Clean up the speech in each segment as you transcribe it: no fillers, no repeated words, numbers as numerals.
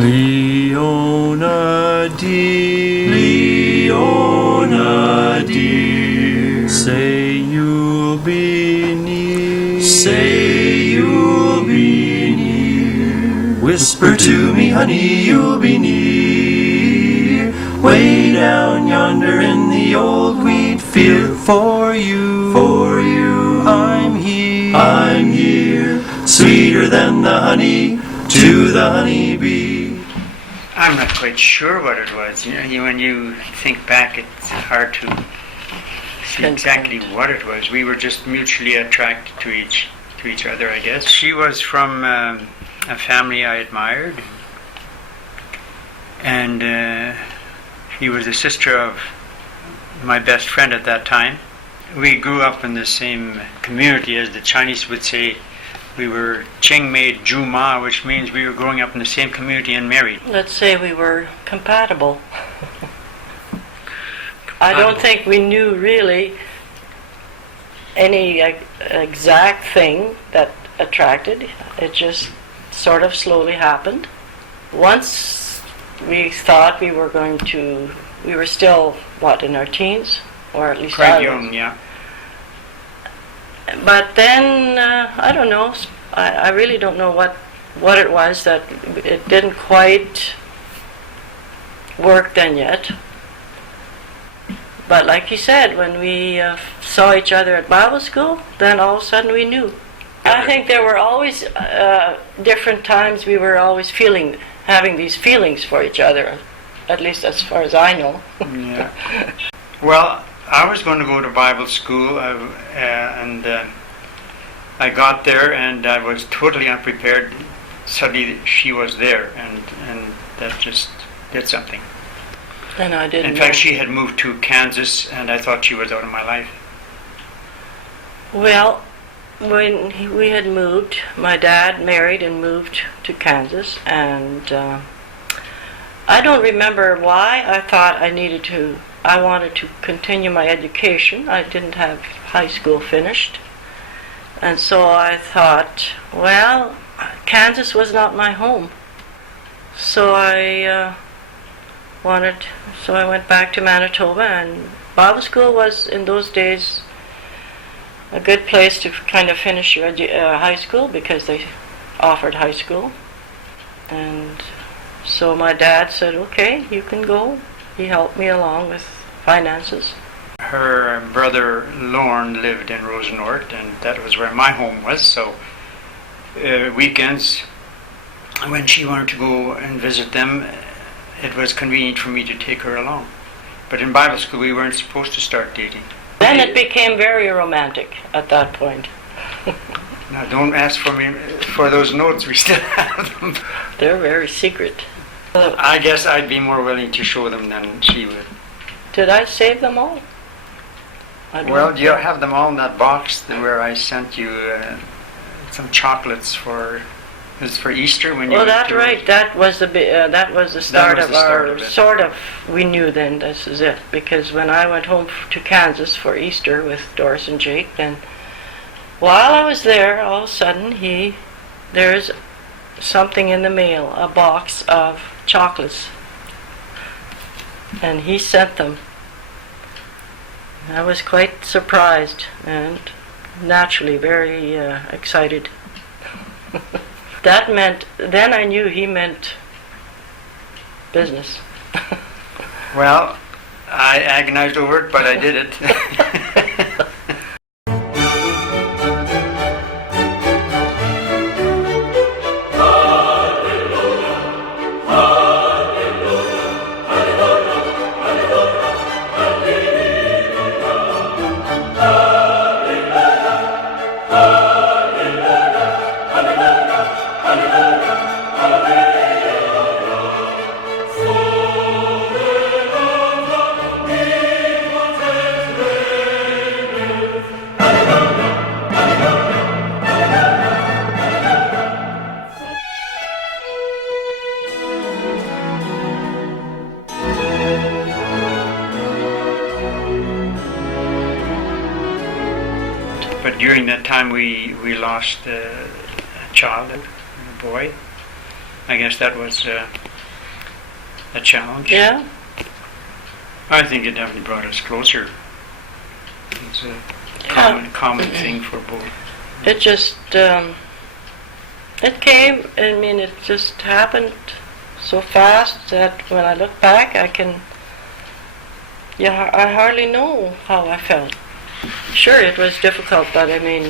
Leona dear, Leona dear, say you'll be near, say you'll be near. Whisper to me, honey, you'll be near. Way down yonder in the old wheat field, for you, I'm here, sweeter than the honey to the honeybee. I'm not quite sure what it was. When you think back, it's hard to see exactly what it was. We were just mutually attracted to each other, I guess. She was from a family I admired, and she was the sister of my best friend at that time. We grew up in the same community, as the Chinese would say. We were Chingmei Juma, which means we were growing up in the same community and married. Let's say we were compatible. I don't think we knew really any exact thing that attracted. It just sort of slowly happened. Once we thought we were still, in our teens? Or at least quite young, yeah. But then, I don't know, I really don't know what it was that it didn't quite work then yet. But like you said, when we saw each other at Bible school, then all of a sudden we knew. I think there were always different times we were always having these feelings for each other, at least as far as I know. Yeah. Well, I was going to go to Bible school, and I got there, and I was totally unprepared. Suddenly, she was there, and that just did something. And I didn't. In fact, she had moved to Kansas, and I thought she was out of my life. Well, when we had moved, my dad married and moved to Kansas, and I don't remember why. I thought I wanted to continue my education. I didn't have high school finished. And so I thought, well, Kansas was not my home. So I went back to Manitoba, and Bible school was, in those days, a good place to kind of finish your high school, because they offered high school. And so my dad said, okay, you can go. He helped me along with finances. Her brother Lorne lived in Rosenort, and that was where my home was. So weekends, when she wanted to go and visit them, it was convenient for me to take her along. But in Bible school, we weren't supposed to start dating. Then it became very romantic at that point. Now, don't ask for me for those notes. We still have them. They're very secret. I guess I'd be more willing to show them than she would. Did I save them all? Well, you have them all in that box where I sent you some chocolates for Easter when you. Well, that's right. That was the start of our sort of. We knew then this is it, because when I went home to Kansas for Easter with Doris and Jake, then while I was there, all of a sudden there's something in the mail, a box of chocolates, and he sent them. I was quite surprised and naturally very excited. That meant, then I knew he meant business. Well, I agonized over it, but I did it. But during that time, we lost a child, a boy. I guess that was a challenge. Yeah. I think it definitely brought us closer. It's a common thing for both. It just, it came, I mean, it just happened so fast that when I look back, I hardly know how I felt. Sure, it was difficult, but I mean,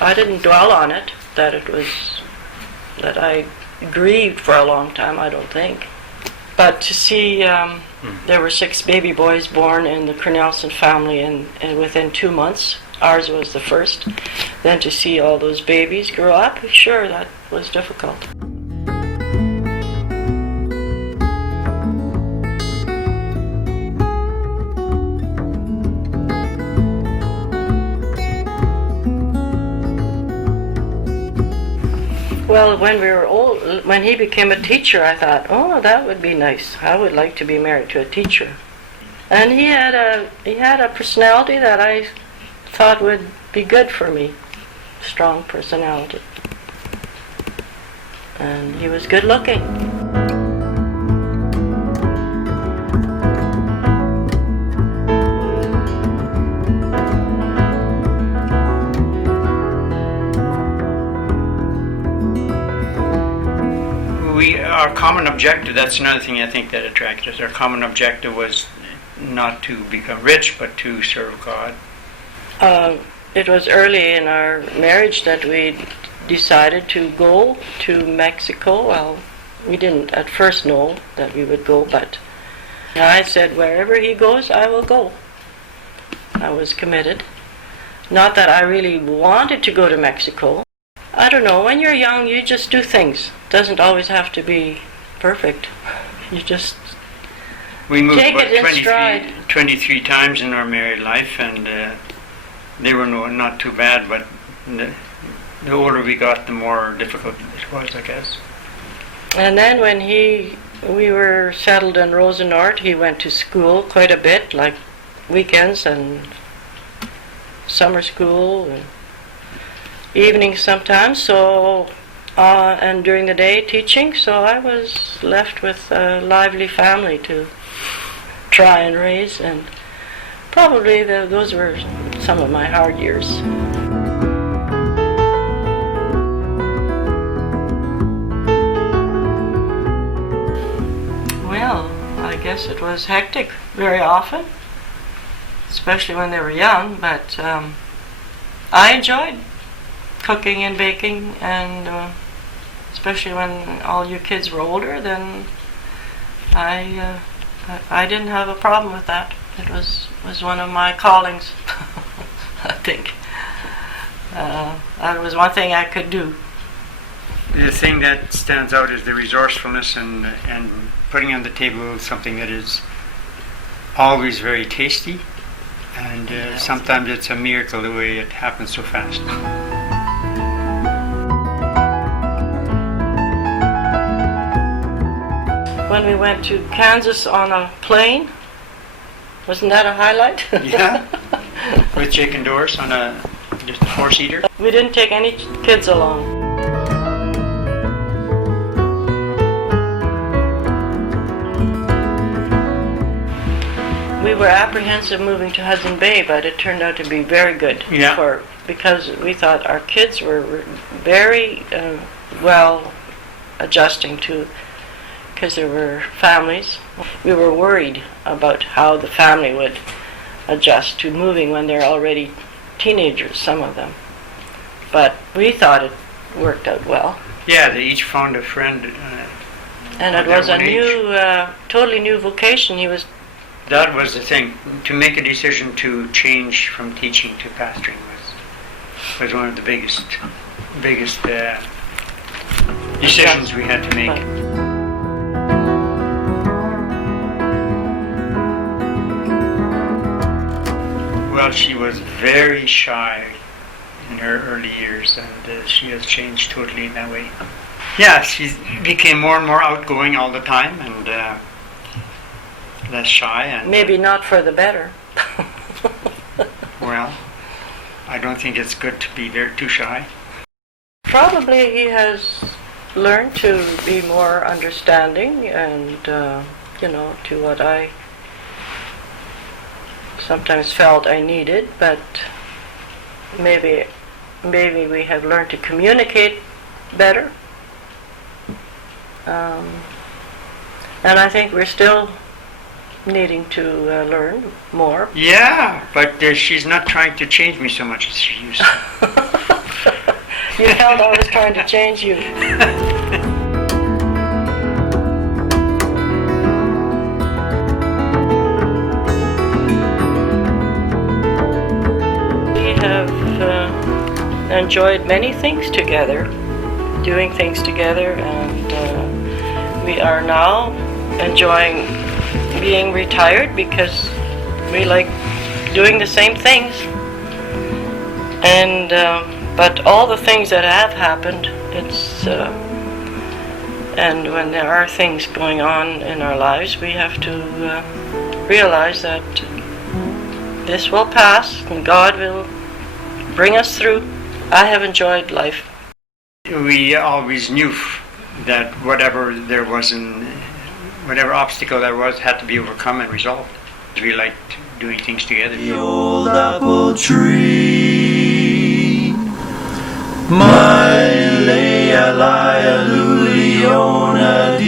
I didn't dwell on it, that I grieved for a long time, I don't think. But to see, there were 6 baby boys born in the Cornelison family and within 2 months. Ours was the first. Then to see all those babies grow up, sure, that was difficult. Well, when we were old, when he became a teacher, I thought, oh, that would be nice. I would like to be married to a teacher. And he had a personality that I thought would be good for me. Strong personality. And he was good looking. Our common objective, that's another thing I think that attracted us. Our common objective was not to become rich, but to serve God. It was early in our marriage that we decided to go to Mexico. Well, we didn't at first know that we would go, but I said, wherever he goes, I will go. I was committed. Not that I really wanted to go to Mexico. I don't know, when you're young, you just do things. Doesn't always have to be perfect. You just we moved take it in stride. 23 times in our married life, and they were not too bad, but the older we got, the more difficult it was, I guess. And then when we were settled in Rosenort, he went to school quite a bit, like weekends and summer school and evenings sometimes, so and during the day teaching, so I was left with a lively family to try and raise, and probably those were some of my hard years. Well, I guess it was hectic very often, especially when they were young, but I enjoyed cooking and baking, and especially when all your kids were older, then I didn't have a problem with that. It was one of my callings, I think. That was one thing I could do. The thing that stands out is the resourcefulness and putting on the table something that is always very tasty, and sometimes it's a miracle the way it happens so fast. When we went to Kansas on a plane, wasn't that a highlight? Yeah, with chicken doors on just a 4-seater. We didn't take any kids along. We were apprehensive moving to Hudson Bay, but it turned out to be very good. Yeah. Because we thought our kids were very well adjusting to, because there were families. We were worried about how the family would adjust to moving when they're already teenagers, some of them. But we thought it worked out well. Yeah, they each found a friend. And it was a new, totally new vocation. That was the thing. To make a decision to change from teaching to pastoring was one of the biggest decisions we had to make. Right. Well, she was very shy in her early years, and she has changed totally in that way. Yeah, she became more and more outgoing all the time, and less shy. And Maybe not for the better. well, I don't think it's good to be there too shy. Probably he has learned to be more understanding and, to what I sometimes felt I needed, but maybe we have learned to communicate better. And I think we're still needing to learn more. Yeah, but she's not trying to change me so much as she used to. You held I was trying to change you. We have enjoyed many things together, doing things together, and we are now enjoying being retired because we like doing the same things. And but all the things that have happened, and when there are things going on in our lives, we have to realize that this will pass and God will bring us through. I have enjoyed life. We always knew that whatever obstacle there was had to be overcome and resolved. We liked doing things together. The old apple tree, my Leona, Leona,